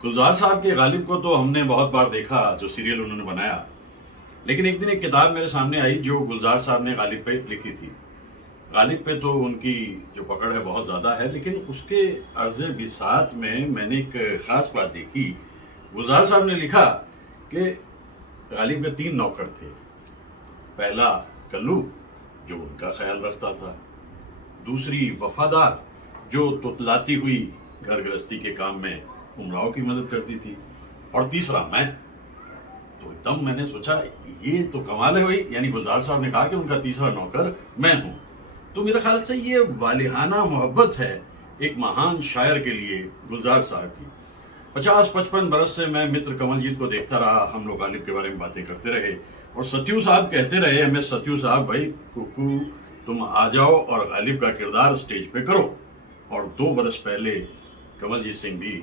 گلزار صاحب کے غالب کو تو ہم نے بہت بار دیکھا جو سیریل انہوں نے بنایا، لیکن ایک دن ایک کتاب میرے سامنے آئی جو گلزار صاحب نے غالب پہ لکھی تھی۔ غالب پہ تو ان کی جو پکڑ ہے بہت زیادہ ہے، لیکن اس کے عرض بساط میں نے ایک خاص بات دیکھی۔ گلزار صاحب نے لکھا کہ غالب کے 3 نوکر تھے۔ پہلا کلو جو ان کا خیال رکھتا تھا، دوسری وفادار جو تتلاتی ہوئی گھر گرہستی کے کام میں امراؤ کی مدد کرتی تھی، اور تیسرا میں۔ تو ایک دم میں نے سوچا یہ تو کمال ہے بھائی، یعنی گلزار صاحب نے کہا کہ ان کا تیسرا نوکر میں ہوں۔ تو میرے خیال سے یہ والہانہ محبت ہے ایک مہان شاعر کے لیے گلزار صاحب کی۔ 50-55 برس سے میں متر کنول جیت کو دیکھتا رہا، ہم لوگ غالب کے بارے میں باتیں کرتے رہے، اور ستیو صاحب کہتے رہے ہمیں، ستیو صاحب بھائی کوکو تم آ جاؤ اور غالب کا کردار اسٹیج پہ کرو۔ اور 2 برس پہلے کنول جیت سنگھ بھی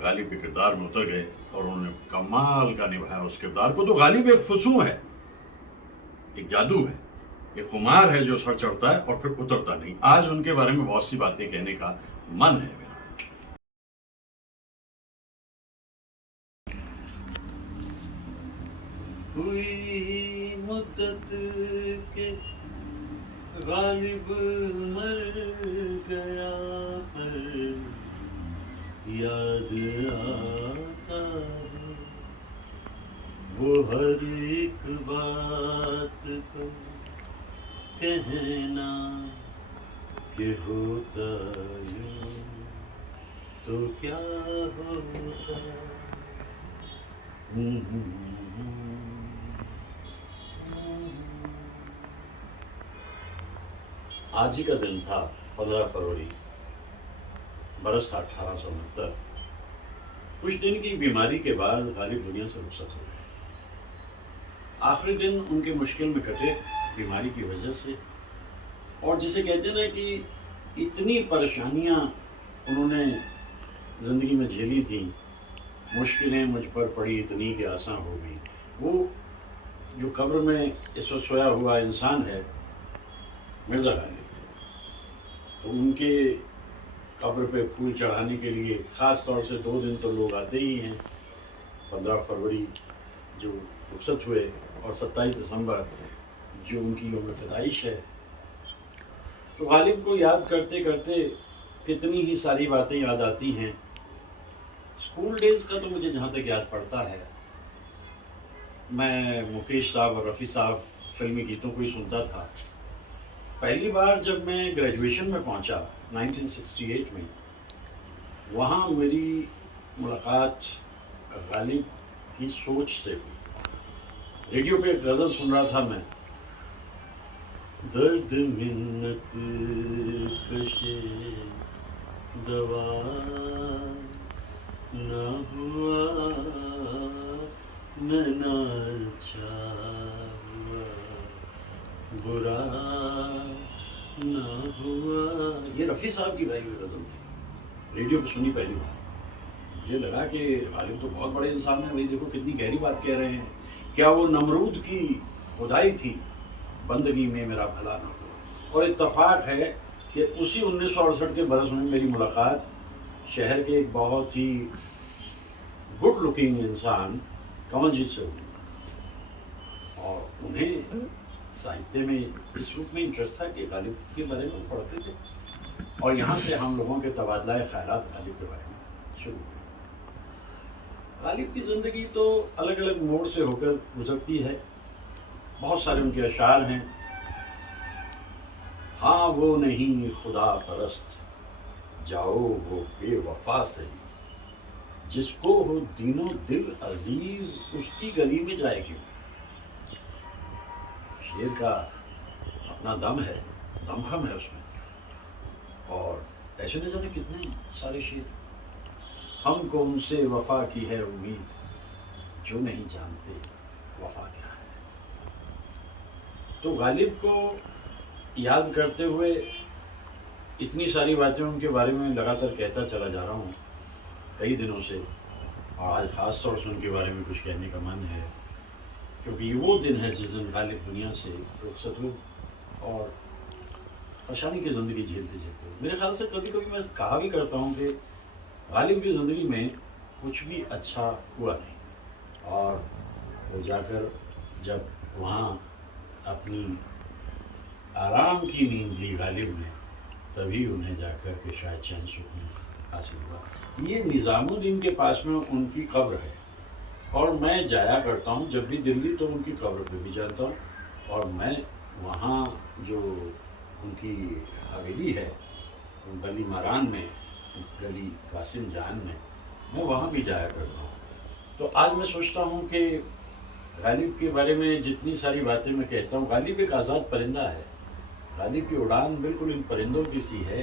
غالب کے کردار میں اتر گئے اور انہوں نے کمال کا نبھایا اس کردار کو۔ تو غالب ایک فسوں ہے، ایک جادو ہے، ایک خمار ہے جو سر چڑھتا ہے اور پھر اترتا نہیں۔ آج ان کے بارے میں بہت سی باتیں کہنے کا من ہے میرا۔ ہوئی مدت کے غالب مر گیا پر یاد آتا ہے وہ ہر ایک بات پر کہنا کہ ہوتا یوں تو کیا ہوتا۔ آج ہی کا دن تھا 15 فروری، برس تھا 1869۔ کچھ دن کی بیماری کے بعد غالب دنیا سے رخصت ہو گئے۔ آخری دن ان کے مشکل میں کٹے بیماری کی وجہ سے، اور جسے کہتے ہیں نا کہ اتنی پریشانیاں انہوں نے زندگی میں جھیلی تھیں، مشکلیں مجھ پر پڑی اتنی کہ آساں ہو گئی۔ وہ جو قبر میں اس وقت سویا ہوا انسان ہے مرزا غالب، تو ان کے قبر پہ پھول چڑھانے کے لیے خاص طور سے 2 دن تو لوگ آتے ہی ہیں۔ 15 فروری جو رخصت ہوئے اور 27 دسمبر جو ان کی یوم پیدائش ہے۔ تو غالب کو یاد کرتے کرتے کتنی ہی ساری باتیں یاد آتی ہیں۔ اسکول ڈیز کا تو مجھے جہاں تک یاد پڑتا ہے، میں مکیش صاحب اور رفیع صاحب فلمی گیتوں کو ہی سنتا تھا۔ پہلی بار جب میں گریجویشن میں پہنچا 1968 میں، وہاں میری ملاقات غالب کی سوچ سے ہوئی۔ ریڈیو پہ ایک غزل سن رہا تھا میں، درد منت کشے دوا نہ ہوا میں نہ اچھا ہوا برا نہ ہوا۔ یہ رفیع صاحب کی گائی ہوئی غزل تھی، ریڈیو پہ سنی پہلی بار۔ مجھے لگا کہ غالب تو بہت بڑے انسان ہیں بھائی، دیکھو کتنی گہری بات کہہ رہے ہیں۔ کیا وہ نمرود کی خدائی تھی بندگی میں میرا بھلا نہ ہوا؟ اور اتفاق ہے کہ اسی 1968 کے برس میں میری ملاقات شہر کے ایک بہت ہی گڈ لکنگ انسان کنول جیت سے ہوئی، اور انہیں ساہتیہ میں اس روپ میں انٹرسٹ تھا کہ غالب کے بارے میں پڑھتے تھے، اور یہاں سے ہم لوگوں کے تبادلہ خیالات غالب کے بارے میں شروع ہوئے۔ غالب کی زندگی تو الگ الگ موڑ سے ہو کر گزرتی ہے۔ بہت سارے ان کے اشعار ہیں۔ ہاں وہ نہیں خدا پرست، جاؤ وہ بے وفا سے، جس کو ہو دین و دل عزیز اس کی گلی میں جائے کیوں۔ شعر کا اپنا دم ہے، دمخم ہے اس میں، اور ایسے نہ جانے کتنے سارے شعر۔ ہم کو ان سے وفا کی ہے امید، جو نہیں جانتے وفا کیا ہے۔ تو غالب کو یاد کرتے ہوئے اتنی ساری باتیں ان کے بارے میں لگاتار کہتا چلا جا رہا ہوں کئی دنوں سے، اور آج خاص طور سے ان کے بارے میں کچھ کہنے کا من ہے، کیونکہ یہ وہ دن ہے جس دن غالب دنیا سے رخصت ہوئے اور پریشانی کی زندگی جھیلتے جھیلتے۔ میرے خیال سے کبھی کبھی میں کہا بھی کرتا ہوں کہ غالب کی زندگی میں کچھ بھی اچھا ہوا نہیں، اور وہ جا کر جب وہاں اپنی آرام کی نیند لی غالب نے، تبھی انہیں جا کر کے شاید چین سکون حاصل ہوا۔ یہ نظام الدین کے پاس میں ان کی قبر ہے، اور میں جایا کرتا ہوں جب بھی دلی تو ان کی قبر پہ بھی جاتا ہوں، اور میں وہاں جو ان کی حویلی ہے گلی ماران میں، گلی قاسم جان میں وہاں بھی جایا کرتا ہوں۔ تو آج میں سوچتا ہوں کہ غالب کے بارے میں جتنی ساری باتیں میں کہتا ہوں، غالب ایک آزاد پرندہ ہے۔ غالب کی اڑان بالکل ان پرندوں کی سی ہے،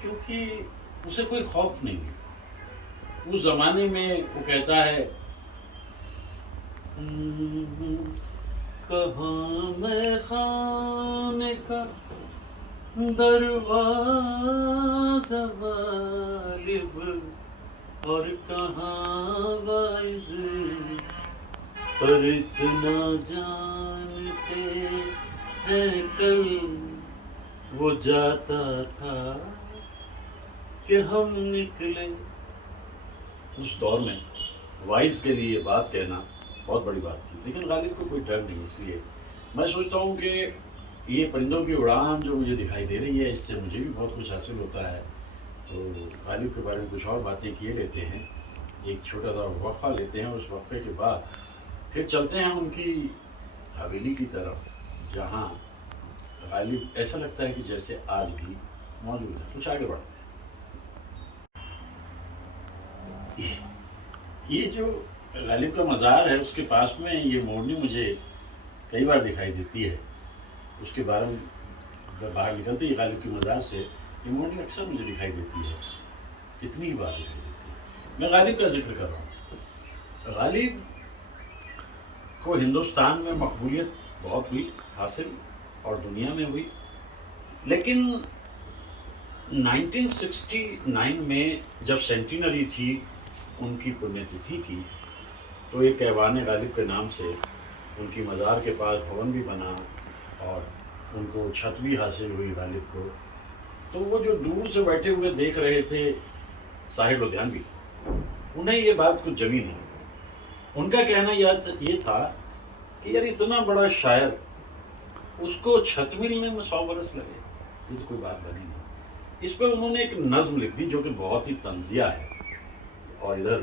کیونکہ اسے کوئی خوف نہیں ہے۔ اس زمانے میں وہ کہتا ہے کہاں میں خانے کا دروازہ غالب، اور کہاں واعظ، پر اتنا جانتے ہیں کل وہ جاتا تھا کہ ہم نکلے۔ اس دور میں وائس کے لیے بات کہنا بہت بڑی بات تھی، لیکن غالب کو کوئی ڈر نہیں۔ اس لیے میں سوچتا ہوں کہ یہ پرندوں کی اڑان جو مجھے دکھائی دے رہی ہے، اس سے مجھے بھی بہت کچھ حاصل ہوتا ہے۔ تو غالب کے بارے میں کچھ اور باتیں کیے لیتے ہیں، ایک چھوٹا سا وقفہ لیتے ہیں، اس وقفے کے بعد پھر چلتے ہیں ان کی حویلی کی طرف، جہاں غالب ایسا لگتا ہے کہ جیسے آج بھی موجود ہے۔ کچھ آگے بڑھتے ہیں۔ یہ جو غالب کا مزار ہے، اس کے پاس میں یہ مورنی مجھے کئی بار دکھائی دیتی ہے۔ اس کے بارے میں باہر نکلتے ہی غالب کے مزار سے یہ مورنی اکثر مجھے دکھائی دیتی ہے، کتنی ہی بار دکھائی دیتی ہے۔ میں غالب کا ذکر کر رہا ہوں۔ غالب کو ہندوستان میں مقبولیت بہت ہوئی حاصل، اور دنیا میں ہوئی، لیکن 1969 میں جب سینٹینری تھی، ان کی پنیہ تتھی تھی، تو ایک ایوان غالب کے نام سے ان کی مزار کے پاس بھون بھی بنا، اور ان کو چھت بھی حاصل ہوئی غالب کو۔ تو وہ جو دور سے بیٹھے ہوئے دیکھ رہے تھے صاحب لدھیانوی، انہیں یہ بات کچھ جمی نہیں۔ ان کا کہنا یہ تھا کہ یار اتنا بڑا شاعر، اس کو چھت ملنے میں 100 برس لگے، یہ تو کوئی بات بنی نہیں۔ اس پہ انہوں نے ایک نظم لکھ دی جو کہ بہت ہی طنزیہ ہے، اور ادھر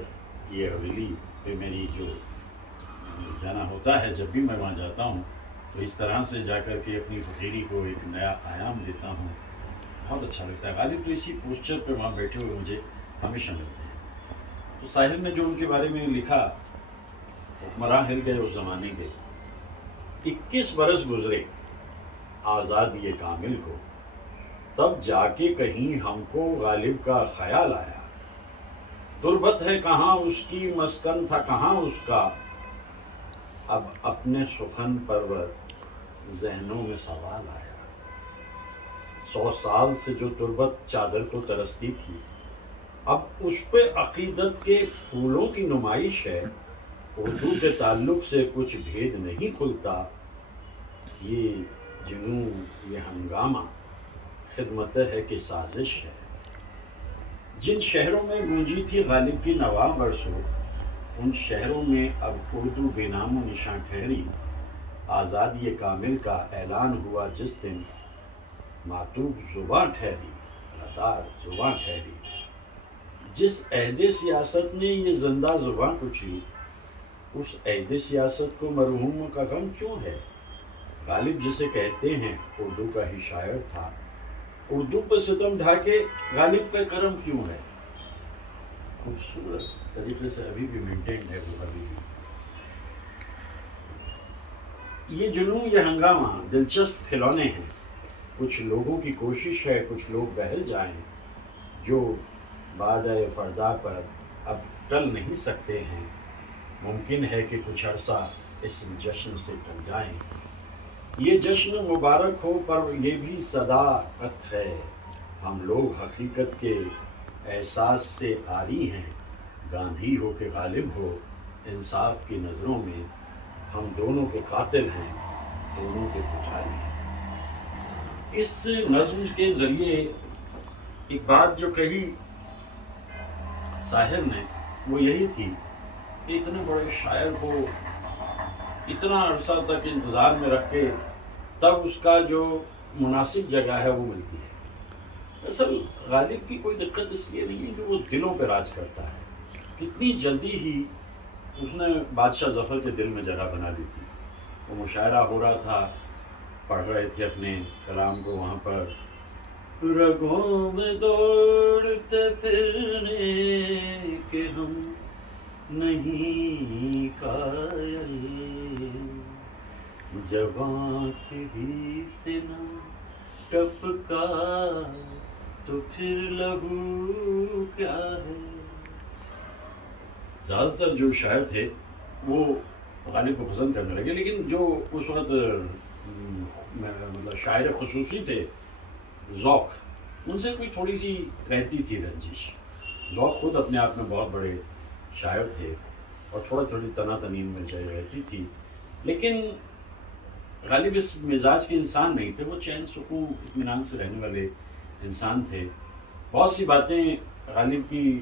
یہ حویلی پہ میری جو جانا ہوتا ہے، جب بھی میں وہاں جاتا ہوں تو اس طرح سے جا کر کے اپنی فقیری کو ایک نیا آیام دیتا ہوں، بہت اچھا لگتا ہے۔ غالب تو اسی پوسچر پہ وہاں بیٹھے ہوئے مجھے ہمیشہ ملتے ہیں۔ تو ساحل نے جو ان کے بارے میں لکھا، حکمراں ہل گئے اس زمانے کے، 21 برس گزرے آزادی کامل کو، تب جا کے کہیں ہم کو غالب کا خیال آیا، تربت ہے کہاں اس کی، مسکن تھا کہاں اس کا، اب اپنے سخن پرور ذہنوں میں سوال آیا۔ 100 سال سے جو تربت چادر کو ترستی تھی، اب اس پہ عقیدت کے پھولوں کی نمائش ہے، اردو کے تعلق سے کچھ بھید نہیں کھلتا، یہ جنوں یہ ہنگامہ خدمت ہے کہ سازش ہے۔ جن شہروں میں گونجی تھی غالب کی نوا برسوں، ان شہروں میں اب اردو بے نام و نشاں ٹھہری، آزادی کامل کا اعلان ہوا جس دن، معتوب زباں ٹھہری، لدار زباں ٹھہری۔ جس عہد سیاست نے یہ زندہ زباں کچلی، اس عہد سیاست کو مرحوم کا غم کیوں ہے؟ غالب جسے کہتے ہیں اردو کا ہی شاعر تھا، اردو پہ ستم ڈھا کے غالب پہ کرم کیوں ہے؟ خوبصورت طریقے سے ابھی بھی مینٹینڈ ہے وہ حویلی۔ یہ جنوں یہ ہنگامہ دلچسپ کھلونے ہیں، کچھ لوگوں کی کوشش ہے کچھ لوگ بہل جائیں، جو باجائے فردا پر اب ٹل نہیں سکتے ہیں، ممکن ہے کہ کچھ عرصہ اس جشن سے ٹل جائیں۔ یہ جشن مبارک ہو پر یہ بھی صداقت ہے، ہم لوگ حقیقت کے احساس سے عاری ہیں، گاندھی ہو کہ غالب ہو انصاف کی نظروں میں، ہم دونوں کے قاتل ہیں دونوں کے پجاری ہیں۔ اس نظم کے ذریعے ایک بات جو کہی ساحر نے وہ یہی تھی کہ اتنے بڑے شاعر کو اتنا عرصہ تک انتظار میں رکھ کے تب اس کا جو مناسب جگہ ہے وہ ملتی ہے. اصل غالب کی کوئی دقت اس لیے نہیں ہے کہ وہ دلوں پہ راج کرتا ہے. کتنی جلدی ہی اس نے بادشاہ ظفر کے دل میں جگہ بنا لی تھی. وہ مشاعرہ ہو رہا تھا، پڑھ رہے تھے اپنے کلام کو وہاں پر. رگوں میں دوڑتے پھرنے کے ہم نہیں قائل، جوان بھی سے نہ ٹپکا تو پھر لہو کیا ہے. زیادہ تر جو شاعر تھے وہ غالب کو پسند کرنے لگے، لیکن جو اس وقت مطلب شاعر خصوصی تھے ذوق، ان سے کوئی تھوڑی سی رہتی تھی رنجش. ذوق خود اپنے آپ میں بہت بڑے شاعر تھے اور تھوڑی تنا تنین میں چاہے رہتی تھی، لیکن غالب اس مزاج کے انسان نہیں تھے. وہ چین سکون اطمینان سے رہنے والے انسان تھے. بہت سی باتیں غالب کی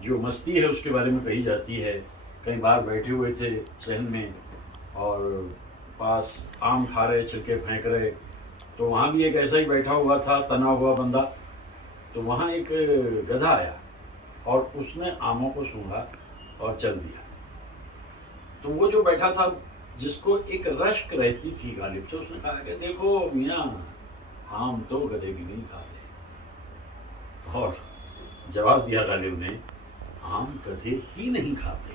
جو مستی ہے اس کے بارے میں کہی جاتی ہے. کئی بار بیٹھے ہوئے تھے صحن میں اور پاس آم کھا رہے، چھلکے پھینک رہے، تو وہاں بھی ایک ایسا ہی بیٹھا ہوا تھا تنا ہوا بندہ. تو وہاں ایک گدھا آیا اور اس نے آموں کو سونگھا اور چل دیا. تو وہ جو بیٹھا تھا جس کو ایک رشک رہتی تھی غالب سے، اس نے کہا کہ دیکھو میاں، آم تو گدھے بھی نہیں کھاتے. اور جواب دیا غالب نے، آم گدھے ہی نہیں کھاتے.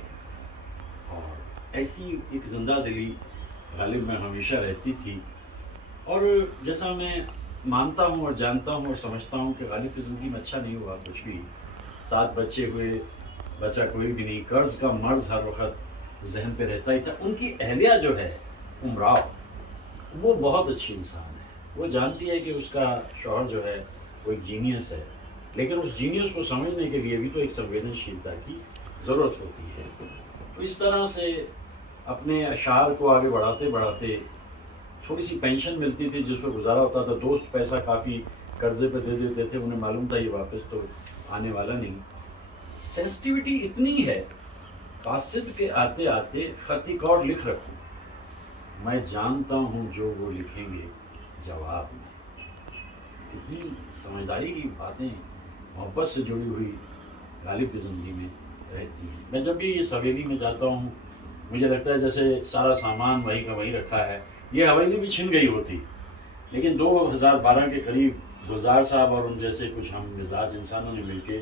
اور ایسی ایک زندہ دلی غالب میں ہمیشہ رہتی تھی. اور جیسا میں مانتا ہوں اور جانتا ہوں اور سمجھتا ہوں کہ غالب کی زندگی میں اچھا نہیں ہوا کچھ بھی. 7 بچے ہوئے، بچہ کوئی بھی نہیں، قرض کا مرض ہر وقت ذہن پہ رہتا ہی تھا. ان کی اہلیہ جو ہے امراؤ، وہ بہت اچھی انسان ہے. وہ جانتی ہے کہ اس کا شوہر جو ہے وہ ایک جینیس ہے، لیکن اس جینیس کو سمجھنے کے لیے بھی تو ایک سنویدنشیلتا کی ضرورت ہوتی ہے. تو اس طرح سے اپنے اشعار کو آگے بڑھاتے بڑھاتے تھوڑی سی پینشن ملتی تھی جس پہ گزارا ہوتا تھا. دوست پیسہ کافی قرضے پہ دے دیتے تھے، انہیں معلوم تھا یہ واپس تو آنے والا نہیں. سینسٹیوٹی اتنی ہے، قاصد کے آتے آتے خط ایک اور لکھ رکھوں، میں جانتا ہوں جو وہ لکھیں گے جواب میں. کتنی سمجھداری کی باتیں محبت سے جڑی ہوئی غالب کی زندگی میں رہتی ہیں. میں جب بھی اس حویلی میں جاتا ہوں مجھے لگتا ہے جیسے سارا سامان وہیں کا وہیں رکھا ہے. یہ حویلی بھی چھن گئی ہوتی، لیکن 2012 کے قریب گلزار صاحب اور ان جیسے کچھ ہم مزاج انسانوں نے مل کے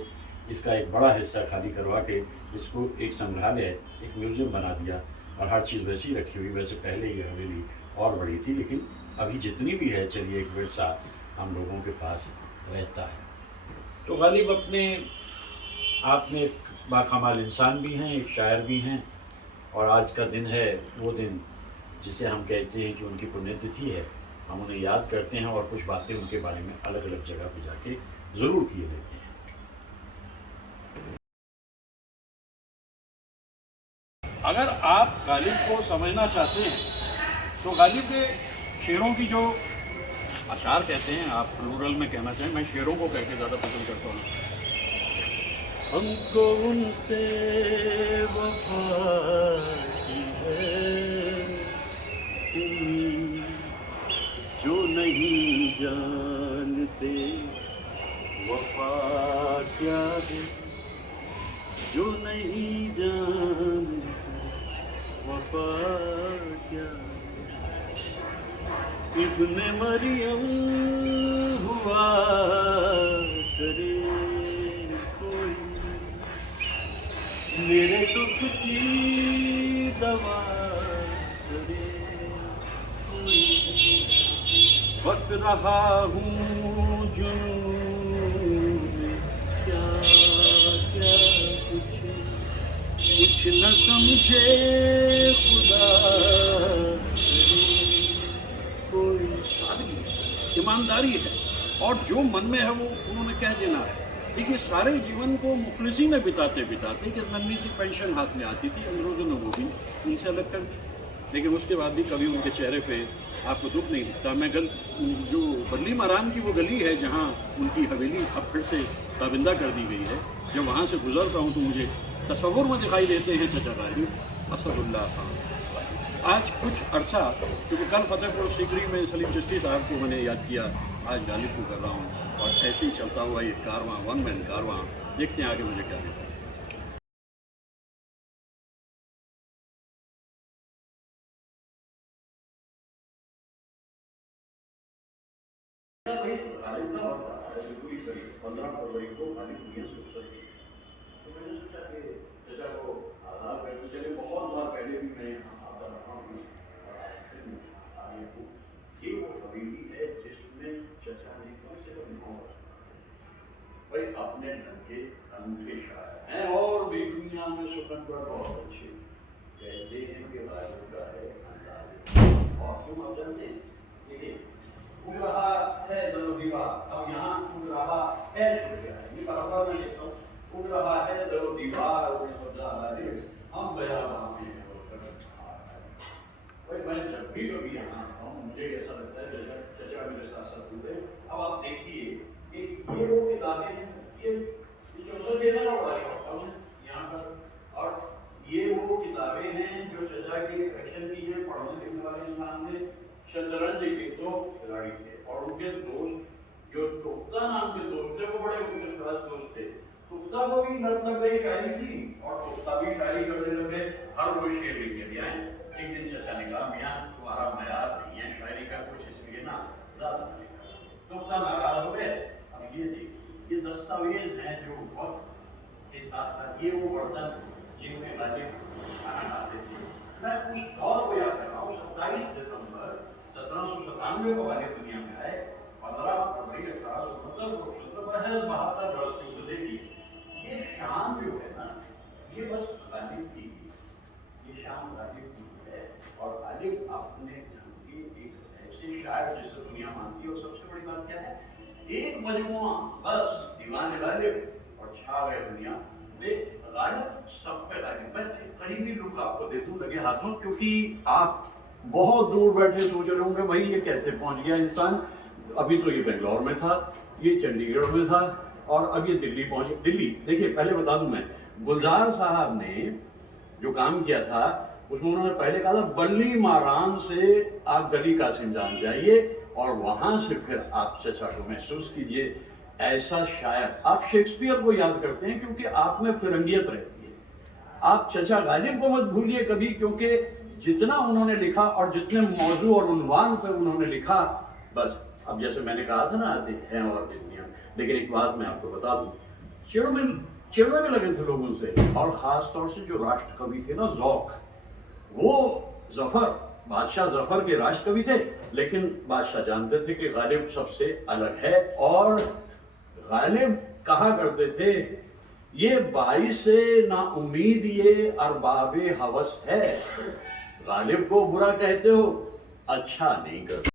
اس کا ایک بڑا حصہ خالی کروا کے اس کو ایک سنگرہالیہ، ایک میوزیم بنا دیا اور ہر چیز ویسی رکھی ہوئی. ویسے پہلے یہ حویلی اور بڑی تھی، لیکن ابھی جتنی بھی ہے چلیے ایک ورثہ ہم لوگوں کے پاس رہتا ہے. تو غالب اپنے آپ میں ایک باکمال انسان بھی ہیں، ایک شاعر بھی ہیں. اور آج کا دن ہے وہ دن جسے ہم کہتے ہیں کہ ان کی پنیہ تتھی ہے. ہم انہیں یاد کرتے ہیں اور کچھ باتیں ان کے بارے میں الگ الگ جگہ پہ جا کے ضرور کیے لیتے ہیں. اگر آپ غالب کو سمجھنا چاہتے ہیں تو غالب کے شعروں کی جو اشعار کہتے ہیں، آپ پلورل میں کہنا چاہیں، میں شعروں کو کہہ کے زیادہ پسند کرتا ہوں. ہم کو ان سے وفا کی ہے جو نہیں جانتے وفا کیا ہے، جو نہیں جانتے وفا کیا ہے. ابن مریم ہوا کرے کوئی، میرے دکھ کی دوا کرے کوئی. بک رہا ہوں جنون میں کیا کیا کچھ نہ سمجھے خدا کوئی. سادگی ہے، ایمانداری ہے، اور جو من میں ہے وہ انہوں نے کہہ دینا ہے. دیکھیے سارے جیون کو مفلسی میں بتاتے بتاتے کہ ننھی سی پینشن ہاتھ میں آتی تھی، انگریزوں نے وہ بھی ان سے الگ کر دی، لیکن اس کے بعد بھی کبھی ان کے چہرے پہ آپ کو دکھ نہیں دکھتا. میں جو برلی ماران کی وہ گلی ہے جہاں ان کی حویلی اب پھر سے تابندہ کر دی گئی ہے، جب وہاں سے گزرتا ہوں تو مجھے تصور میں دکھائی دیتے ہیں چچا غالب اسد اللہ خان غالب۔ آج کچھ عرصہ کیونکہ کل فتح پور سیکری میں سلیم چشتی صاحب کو میں نے یاد کیا، آج غالب کو کر رہا ہوں، اور ایسے ہی چلتا ہوا یہ کارواں، ون مین کارواں، دیکھتے ہیں آگے مجھے کیا دیتا ہے۔ غالب کا وقت آتا ہے بالکل ہی قریب 15 فروری کو غالب دنیا سے گزر گئی۔ تو میں نے سوچا کہ چچا کو آداب کرتے چلے، بہت بار پہلے بھی میں یہاں آتا رہا ہوں اور آج پھر میں آیا ہوں۔ یہ وہ حویلی ہے جس میں چچا نے کم سے کم 9 بھائی اپنے ڈھنگ کے انوکھے شاعر ہیں اور بھی دنیا میں سخن پر بہت اچھے، کہتے ہیں کہ غالب کا ہے انداز اور کیوں آپ جانتے ہیں؟ دیکھیے اڑ رہا ہے درو دیوار، اب یہاں اڑ رہا ہے یہ پڑھا میں لیتا ہوں، اڑ رہا ہے درو دیوار اڑ سبزہ غالب ہم گیا وہاں میں بھائی میں جب بھی کبھی یہاں آتا ہوں مجھے ایسا لگتا ہے جیسا چچا میرے ساتھ ساتھ ہوئے۔ اب آپ دیکھیے یہ وہ کتابیں ہیں، یہ چوسر دینا نہ پڑا یہاں پر، اور یہ وہ کتابیں ہیں جو چچا کی ایکشن کی ہیں، پڑھنے لکھنے والے انسان تھے۔ شطرنج کے دو کھلاڑی تھے اور ان کے دوست جو تفتہ نام کے دوست تھے وہ بڑے ان کے خاص دوست تھے۔ تفتہ کو بھی لت لگ گئی شاعری کی اور تفتہ بھی شاعری کرنے لگے، ہر روز شعر لکھ کے آئے۔ ایک دن چچا نے کہا میاں تمہارا معیار نہیں ہے شاعری کا کچھ، اس لیے نا زیادہ نہ لکھا۔ تفتہ ناراض ہو گئے۔ اب یہ دیکھیے یہ دستاویز ہیں جو وقت کے ساتھ ساتھ یہ وہ برتن جن میں غالب کھانا کھاتے تھے۔ میں اس دور کو یاد کر رہا ہوں، 27 دسمبر 1797 کو غالب دنیا میں آئے، 15 فروری 1869 کو 72 برس کی گزر گئی۔ یہ شان جو ہے نا یہ بس غالب کی، یہ شان غالب کی ہے، اور غالب اپنے ڈھنگ کے ایک ایسے شاعر جسے دنیا مانتی ہے۔ اور سب سے بڑی بات کیا ہے، ایک مجموعہ بس دیوان غالب اور چھا گئے دنیا بے غالب سب پہ غالب۔ میں ایک قریبی لک آپ کو دے دوں لگے ہاتھوں، کیونکہ آپ بہت دور بیٹھے سوچ رہے ہوں گے بھائی یہ کیسے پہنچ گیا انسان، ابھی تو یہ بنگلور میں تھا، یہ چنڈی گڑھ میں تھا، اور اب یہ دلی پہنچ گیا۔ دلی دیکھیے پہلے بتا دوں میں، گلزار صاحب نے جو کام کیا تھا اس میں انہوں نے پہلے کہا تھا بلی ماران سے آپ گلی قاسم جان جائیے اور وہاں سے پھر آپ چچا کو محسوس کیجئے۔ ایسا شاعر، آپ شیکسپیئر کو یاد کرتے ہیں کیونکہ آپ میں فرنگیت رہتی ہے، آپ چچا غالب کو مت بھولیے کبھی، کیونکہ جتنا انہوں نے لکھا اور جتنے موضوع اور عنوان پہ انہوں نے لکھا، بس اب جیسے میں نے کہا تھا نا آتے ہیں اور دنیا، لیکن ایک بات میں آپ کو بتا دوں، چڑھنے بھی لگے تھے لوگ ان سے، اور خاص طور سے جو راشٹر کوی تھے نا ذوق، وہ ظفر بادشاہ ظفر کے راشٹر کوی تھے، لیکن بادشاہ جانتے تھے کہ غالب سب سے الگ ہے، اور غالب کہا کرتے تھے یہ باعث نا امید یہ ارباب ہوس ہے، غالب کو برا کہتے ہو اچھا نہیں کرتے۔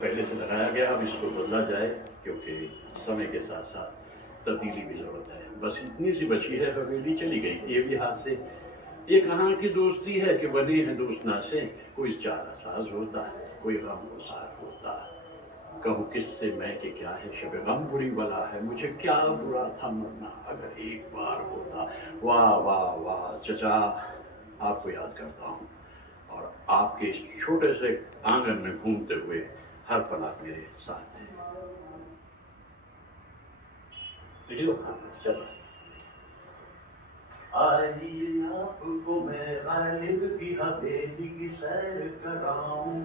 پہلے سے لگایا گیا، اب اس کو بدلا جائے کیونکہ سمے کے ساتھ ساتھ تبدیلی کی ضرورت ہے۔ بس اتنی سی بچی ہے حویلی، چلی گئی تھی یہ بھی ہاتھ سے۔ یہ کہاں کی دوستی ہے کہ بنے ہیں دوست نا سے، کوئی چارہ ساز ہوتا کوئی غم گسار ہوتا، کہوں کس سے میں کہ کیا ہے شب غم بری بلا ہے، مجھے کیا برا تھا مرنا اگر ایک بار ہوتا۔ واہ واہ واہ چچا، آپ کو یاد کرتا ہوں اور آپ کے اس چھوٹے سے آنگن میں گھومتے ہوئے ہر پل آپ میرے ساتھ ہیں۔ چلو آئیے آپ کو میں غالب کی حویلی کی سیر کراؤں۔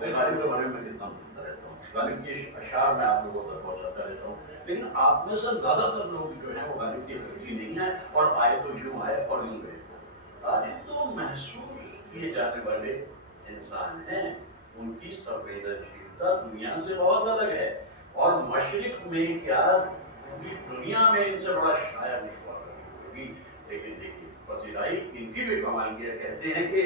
میں غالب کے بارے میں کتنا سنتا رہتا ہوں، غالب کے اشعار میں آپ لوگوں تک پہنچاتا رہتا ہوں، لیکن آپ میں سے زیادہ تر لوگ جو ہیں وہ غالب کی حویلی نہیں ہیں، اور آئے تو یوں آئے اور یوں گئے۔ غالب تو محسوس کیے جانے والے انسان ہیں، ان کی سنویدنشیلتا دنیا سے بہت الگ ہے، اور مشرق میں کیا پوری دنیا میں ان سے بڑا شاعر نہیں ہوا کبھی۔ لیکن دیکھیے پذیرائی ان کی بھی کمال کی ہے، کہتے ہیں کہ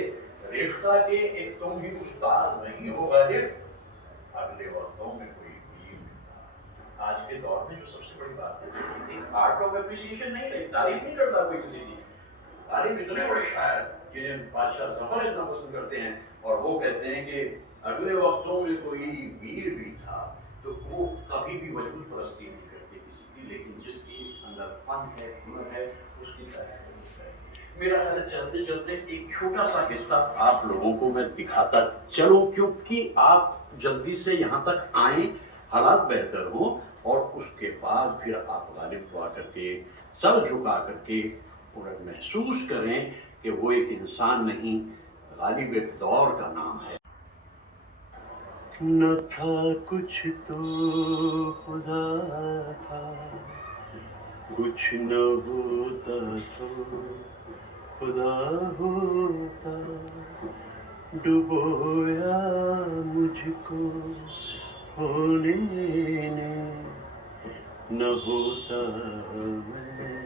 ریختہ کے ایک تم ہی استاد نہیں ہو غالب، اگلے وقتوں میں کوئی بھی ملتا۔ آج کے دور میں جو سب سے بڑی بات ہے، ایک آرٹ آف اپریسیشن نہیں رہی، تعریف نہیں کرتا کوئی کسی کی۔ غالب اتنے بڑے شاعر جنہیں بادشاہ ظفر اتنا پسند کرتے ہیں، اور وہ کہتے ہیں کہ اگلے وقتوں میں کوئی ویر بھی تھا تو وہ کبھی بھی وجود پرستی نہیں کرتے کسی کی، لیکن جس کی اندر فن ہے، ہنر ہے، اس کی طرح ہے۔ میرا خیال ہے چلتے چلتے ایک چھوٹا سا حصہ آپ لوگوں کو میں دکھاتا چلوں، کیونکہ آپ جلدی سے یہاں تک آئیں، حالات بہتر ہوں، اور اس کے بعد پھر آپ غالب کو آ کر کے سر جھکا کر کے پورا محسوس کریں کہ وہ ایک انسان نہیں، غالب ایک دور کا نام ہے۔ نہ تھا کچھ تو خدا تھا، کچھ نہ ہوتا تو خدا ہوتا، ڈبویا مجھ کو ہونے نے، نہ ہوتا میں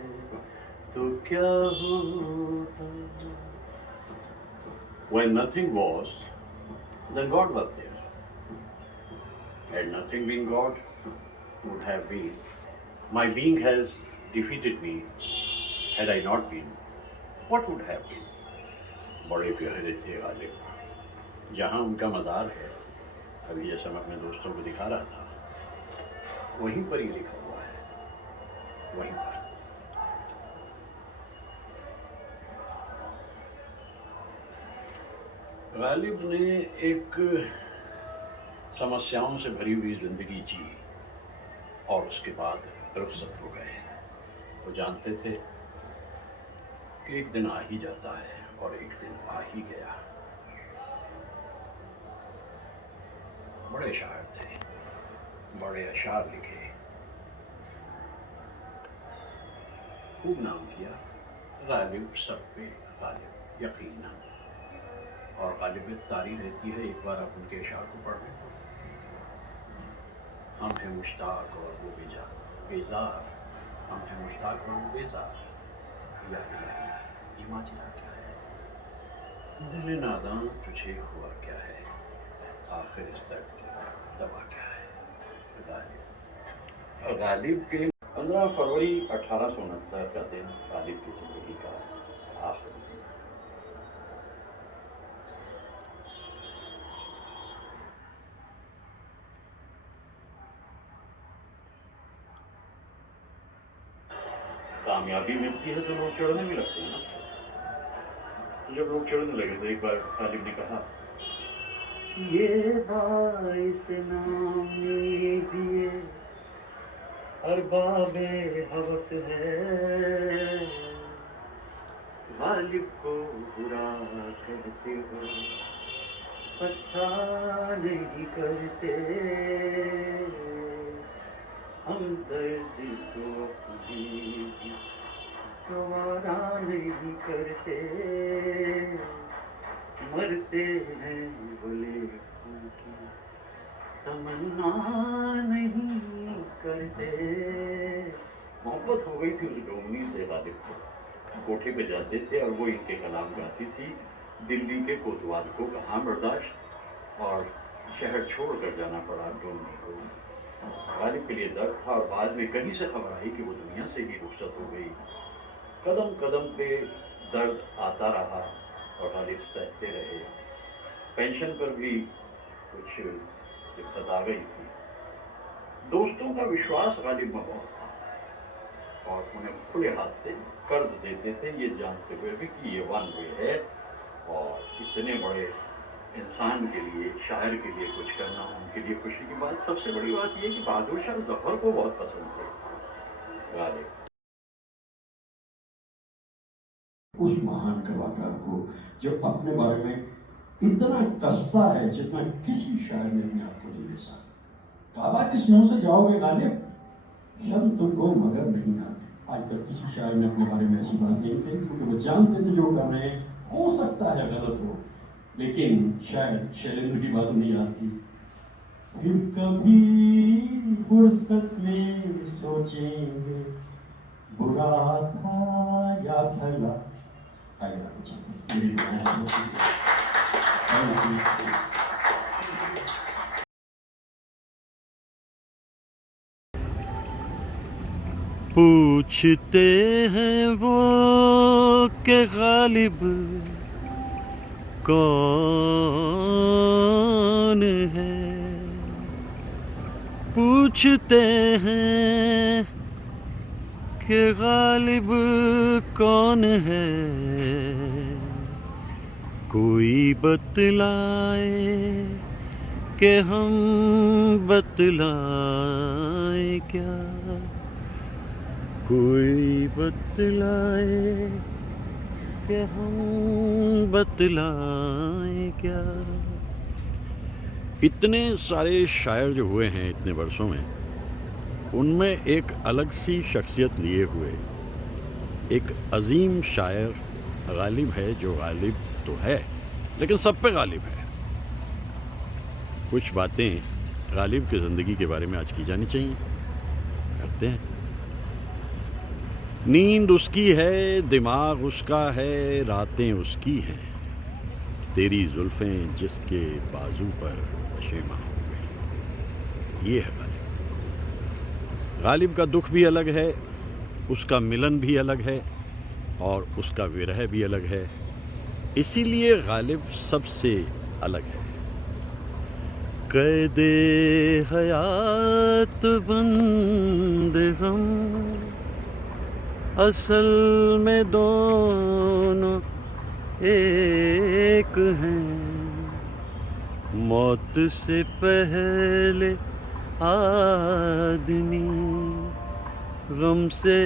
تو کیا ہوتا۔ When nothing was, then God was there. Had nothing been, God would have been. My being has defeated me. Had I not been, what would have been? بڑے پیارے تھے غالب، جہاں ان کا مزار ہے، ابھی جیسا میں اپنے دوستوں کو دکھا رہا تھا، وہیں پر ہی لکھا ہوا ہے، وہیں پر۔ غالب نے ایک سمسیاؤں سے بھری ہوئی زندگی جی اور اس کے بعد رخصت ہو گئے۔ وہ جانتے تھے کہ ایک دن آ ہی جاتا ہے، اور ایک دن آ ہی گیا۔ بڑے شاعر تھے، بڑے اشعار لکھے، خوب نام کیا۔ غالب سب پہ غالب یقیناً، اور غالبیت طاری رہتی ہے۔ ایک بار آپ ان کے اشعار کو پڑھ لیں تو ہم ہیں مشتاق اور وہ بیزار، ہم ہیں مشتاق اور وہ بیزار، یا الہی یہ ماجرا کیا ہے، دل ناداں تجھے ہوا کیا ہے، آخر اس درد کی دوا کیا ہے۔ غالب کے 15 فروری 1869 کا دن غالب کی زندگی کا آخری دن۔ کامیابی ملتی ہے تو لوگ چڑھنے بھی لگتے ہیں نا۔ جب لوگ چڑھنے لگے تو ایک بار غالب نے کہا، یہ باعث نامی دیے ارباب ہوس ہے، غالب کو برا کہتے ہو اچھا نہیں کرتے، ہم درد کو اپنی گوارا نہیں کرتے، مرتے ہیں بھلے ان کی تمنا نہیں کرتے۔ محبت ہو گئی تھی اس ڈومنی سے غالب کو، کوٹھے پہ جاتے تھے اور وہ ان کے کلام گاتی تھی، دلی کے کوتوال کو کہاں برداشت، اور شہر چھوڑ کر جانا پڑا ڈومنی کو۔ غالب کے لیے درد تھا، اور بعد میں کہیں سے خبر آئی کہ وہ دنیا سے ہی رخصت ہو گئی۔ قدم قدم پہ درد آتا رہا اور غالب سہتے رہے۔ پینشن پر بھی کچھ دقت آ گئی تھی۔ دوستوں کا وشواس غالب میں بہت تھا، اور انہیں کھلے ہاتھ سے قرض دیتے تھے، یہ جانتے ہوئے بھی کہ یہ ون وے ہے، اور اتنے بڑے انسان کے لیے، شاعر کے لیے کچھ کرنا ان کے لیے خوشی کی بات۔ سب سے بڑی بات یہ کہ بہادر شاہ ظفر کو بہت پسند تھے غالب۔ اس مہان کلاکار کو جو اپنے بارے میں اتنا قصہ ہے جتنا کسی شاعر نے اپنے آپ کو نہیں دے سکتا۔ کعبہ کس منہ سے جاؤ گے غالب؟ شرم تم کو مگر نہیں آتی۔ آج تک کسی شاعر نے اپنے بارے میں ایسی بات نہیں کہی، کیونکہ وہ جانتے تھے جو کر رہے ہیں ہو سکتا ہے غلط ہو، لیکن شاید شیلیندر کی بات نہیں آتی۔ پھر کبھی فرصت میں سوچیں گے برا تھا یا بھلا۔ پوچھتے ہیں وہ کہ غالب کون ہے، پوچھتے ہیں کہ غالب کون ہے، کوئی بتلائے کہ ہم بتلائیں کیا، کوئی بتلائے کہ ہم بتلائیں کیا۔ اتنے سارے شاعر جو ہوئے ہیں اتنے برسوں میں، ان میں ایک الگ سی شخصیت لیے ہوئے ایک عظیم شاعر غالب ہے، جو غالب تو ہے لیکن سب پہ غالب ہے۔ کچھ باتیں غالب کی زندگی کے بارے میں آج کی جانی چاہیے، کرتے ہیں۔ نیند اس کی ہے، دماغ اس کا ہے، راتیں اس کی ہیں، تیری زلفیں جس کے بازو پر پشیماں ہو گئی۔ یہ ہے غالب۔ غالب کا دکھ بھی الگ ہے، اس کا ملن بھی الگ ہے، اور اس کا ورہ بھی الگ ہے، اسی لیے غالب سب سے الگ ہے۔ قید حیات بند ہم اصل میں دونوں ایک ہیں، موت سے پہلے آدمی غم سے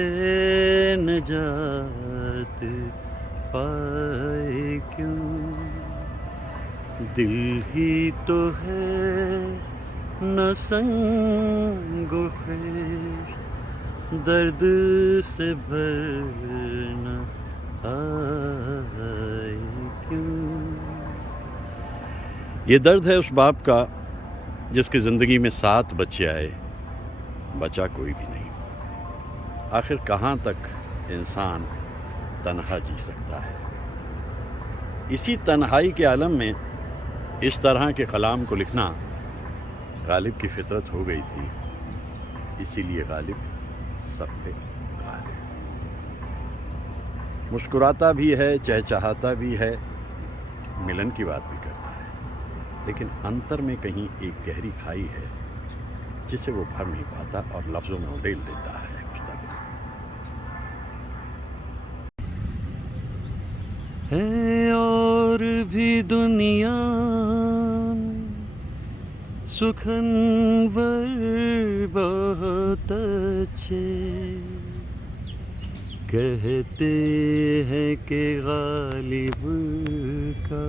نجات پائے کیوں، دل ہی تو ہے نہ سنگ و خیش، درد سے بھرنا آئے کیوں۔ یہ درد ہے اس باپ کا جس کی زندگی میں 7 بچے آئے، بچا کوئی بھی نہیں۔ آخر کہاں تک انسان تنہا جی سکتا ہے؟ اسی تنہائی کے عالم میں اس طرح کے کلام کو لکھنا غالب کی فطرت ہو گئی تھی، اسی لیے غالب سب پہ غالب۔ مسکراتا بھی ہے، چہچہاتا بھی ہے، ملن کی بات بھی کرتا ہے، لیکن انتر میں کہیں ایک گہری کھائی ہے جسے وہ بھر نہیں پاتا اور لفظوں میں اڈیل دیتا ہے۔ ہے اور بھی دنیا سخنور بہت اچھے، کہتے ہیں کہ غالب کا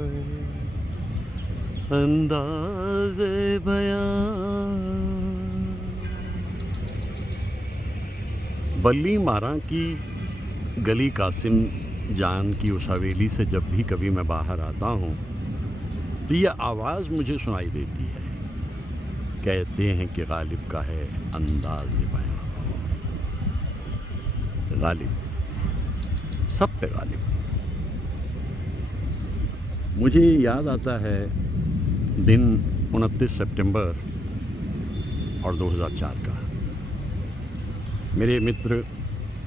انداز بیان، بلی ماراں کی گلی قاسم جان کی اس حویلی سے جب بھی کبھی میں باہر آتا ہوں تو یہ آواز مجھے سنائی دیتی ہے، کہتے ہیں کہ غالب کا ہے انداز بیان۔ غالب سب پہ غالب۔ مجھے یاد آتا ہے دن 29 سپٹمبر اور 2004 کا، میرے متر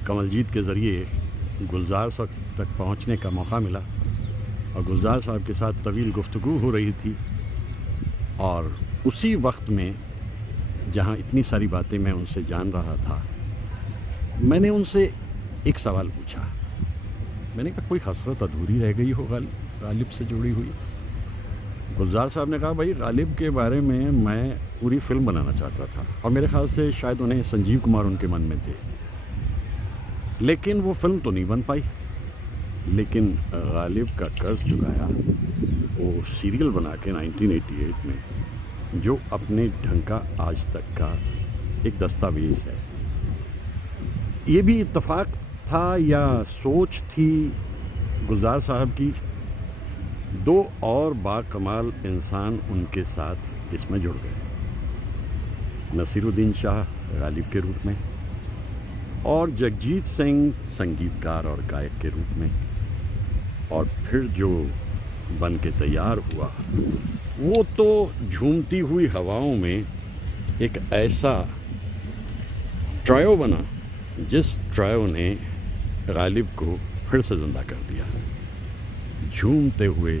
کمل جیت کے ذریعے گلزار صاحب تک پہنچنے کا موقع ملا، اور گلزار صاحب کے ساتھ طویل گفتگو ہو رہی تھی، اور اسی وقت میں جہاں اتنی ساری باتیں میں ان سے جان رہا تھا، میں نے ان سے ایک سوال پوچھا۔ میں نے کہا کوئی حسرت ادھوری رہ گئی ہو غالب سے جڑی ہوئی؟ گلزار صاحب نے کہا بھائی غالب کے بارے میں پوری فلم بنانا چاہتا تھا، اور میرے خیال سے شاید انہیں سنجیو کمار ان کے من میں تھے، لیکن وہ فلم تو نہیں بن پائی۔ لیکن غالب کا قرض چکایا وہ سیریل بنا کے 1988 میں، جو اپنے ڈھنگ کا آج تک کا ایک دستاویز ہے۔ یہ بھی اتفاق تھا یا سوچ تھی گلزار صاحب کی، 2 اور باکمال انسان ان کے ساتھ اس میں جڑ گئے، نصیر الدین شاہ غالب کے روپ میں، اور جگجیت سنگھ سنگیت کار اور گائک کے روپ میں، اور پھر جو بن کے تیار ہوا وہ تو جھومتی ہوئی ہواؤں میں ایک ایسا ٹرائیو بنا جس ٹرائیو نے غالب کو پھر سے زندہ کر دیا۔ جھومتے ہوئے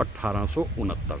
1869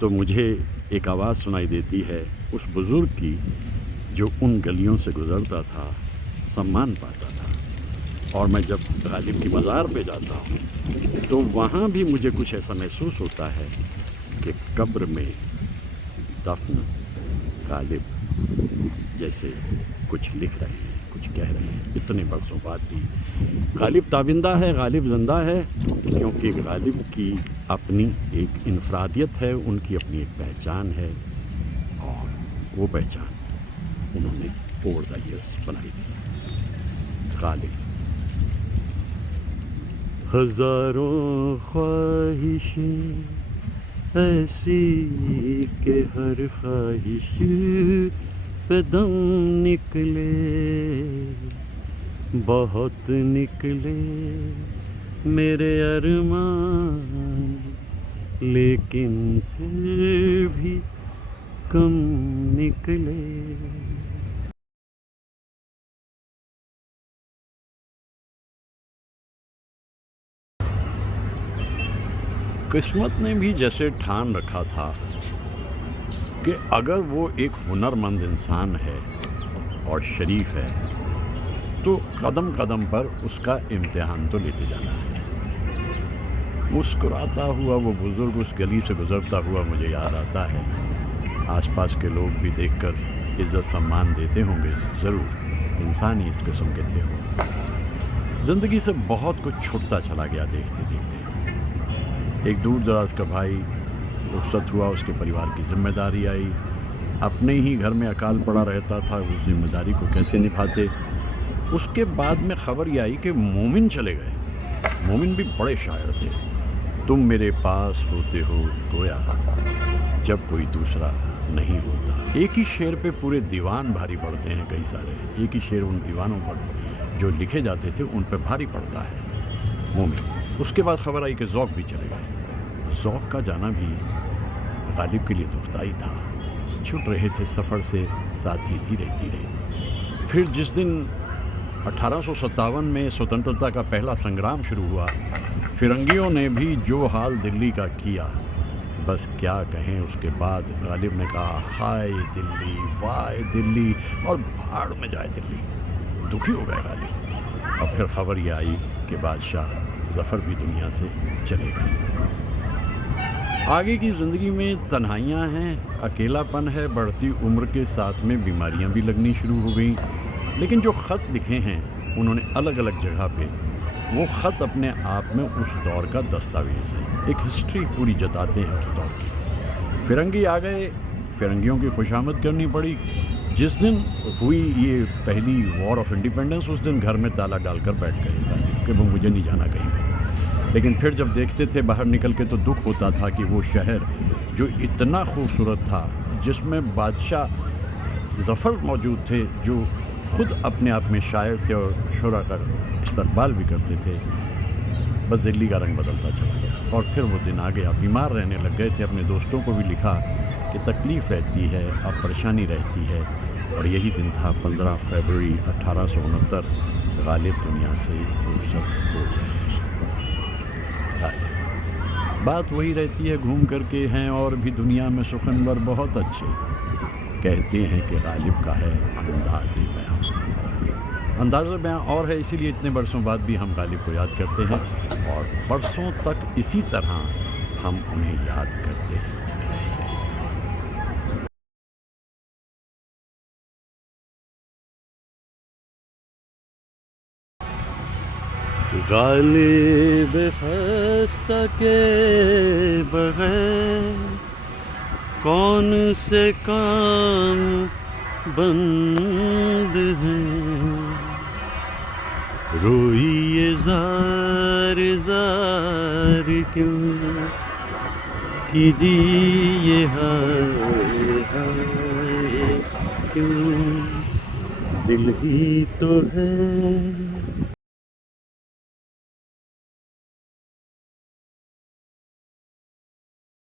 تو مجھے ایک آواز سنائی دیتی ہے اس بزرگ کی جو ان گلیوں سے گزرتا تھا، سمان پاتا تھا۔ اور میں جب غالب کی مزار پہ جاتا ہوں تو وہاں بھی مجھے کچھ ایسا محسوس ہوتا ہے کہ قبر میں دفن غالب جیسے کچھ لکھ رہے ہیں، کچھ کہہ رہے ہیں۔ اتنے برسوں بعد بھی غالب تابندہ ہے، غالب زندہ ہے، کیونکہ غالب کی اپنی ایک انفرادیت ہے، ان کی اپنی ایک پہچان ہے، اور وہ پہچان انہوں نے اوور دا ایئرس بنائی تھی۔ غالب ہزاروں خواہشیں ایسی کہ ہر خواہش پہ دم نکلے، بہت نکلے میرے ارمان، لیکن پھر بھی کم نکلے۔ قسمت نے بھی جیسے ٹھان رکھا تھا کہ اگر وہ ایک ہنرمند انسان ہے اور شریف ہے تو قدم قدم پر اس کا امتحان تو لیتے جانا ہے۔ مسکراتا ہوا وہ بزرگ اس گلی سے گزرتا ہوا مجھے یاد آتا ہے۔ آس پاس کے لوگ بھی دیکھ کر عزت سمان دیتے ہوں گے، ضرور، انسان ہی اس قسم کے تھے وہ۔ زندگی سے بہت کچھ چھوٹتا چلا گیا دیکھتے دیکھتے۔ ایک دور دراز کا بھائی رخصت ہوا، اس کے پریوار کی ذمہ داری آئی، اپنے ہی گھر میں اکال پڑا رہتا تھا، اس ذمہ داری کو کیسے نبھاتے۔ اس کے بعد میں خبر یہ آئی کہ مومن چلے گئے۔ مومن بھی بڑے شاعر تھے۔ تم میرے پاس ہوتے ہو گویا جب کوئی دوسرا نہیں ہوتا۔ ایک ہی شعر پہ پورے دیوان بھاری پڑتے ہیں، کئی سارے، ایک ہی شعر ان دیوانوں پر جو لکھے جاتے تھے ان پہ بھاری پڑتا ہے مومن۔ اس کے بعد خبر آئی کہ ذوق بھی چلے گئے۔ ذوق کا جانا بھی غالب کے لیے دکھدائی تھا۔ چھٹ رہے تھے سفر سے، ساتھی دھیرے دھیرے۔ پھر جس دن 1857 میں سوتنترتا کا پہلا سنگرام شروع ہوا، فرنگیوں نے بھی جو حال دلی کا کیا، بس کیا کہیں۔ اس کے بعد غالب نے کہا ہائے دلی، وائے دلی، اور بھاڑ میں جائے دلی۔ دکھی ہو گئے غالب۔ اور پھر خبر یہ آئی کہ بادشاہ ظفر بھی دنیا سے چلے گئے۔ آگے کی زندگی میں تنہائیاں ہیں، اکیلا پن ہے، بڑھتی عمر کے ساتھ میں بیماریاں بھی لگنی شروع ہو گئیں۔ لیکن جو خط لکھے ہیں انہوں نے الگ الگ جگہ پہ، وہ خط اپنے آپ میں اس دور کا دستاویز ہے، ایک ہسٹری پوری جتاتے ہیں اس دور کی۔ فرنگی آ گئے، فرنگیوں کی خوشامد کرنی پڑی۔ جس دن ہوئی یہ پہلی وار آف انڈیپینڈنس، اس دن گھر میں تالا ڈال کر بیٹھ گئے غالب کہ وہ مجھے نہیں جانا کہیں بھی۔ لیکن پھر جب دیکھتے تھے باہر نکل کے تو دکھ ہوتا تھا کہ وہ شہر جو اتنا خوبصورت تھا، جس میں بادشاہ ظفر موجود تھے، جو خود اپنے آپ میں شاعر تھے اور شعراء کا استقبال بھی کرتے تھے، بس دلی کا رنگ بدلتا چلا گیا۔ اور پھر وہ دن آ گیا، بیمار رہنے لگ گئے تھے۔ اپنے دوستوں کو بھی لکھا کہ تکلیف رہتی ہے، اب پریشانی رہتی ہے۔ اور یہی دن تھا 15 فروری 1869، غالب دنیا سے رخصت ہو گئے۔ غالب بات وہی رہتی ہے، گھوم کر کے ہیں اور بھی دنیا میں سخنور بہت اچھے، کہتے ہیں کہ غالب کا ہے انداز بیاں، انداز بیاں اور ہے، اسی لیے اتنے برسوں بعد بھی ہم غالب کو یاد کرتے ہیں، اور برسوں تک اسی طرح ہم انہیں یاد کرتے رہیں گے۔ غالب خستہ کے بغیر کون سے کام بند ہیں، روئیے زار زار کیوں کیجیے ہائے ہائے کیوں، دل ہی تو ہے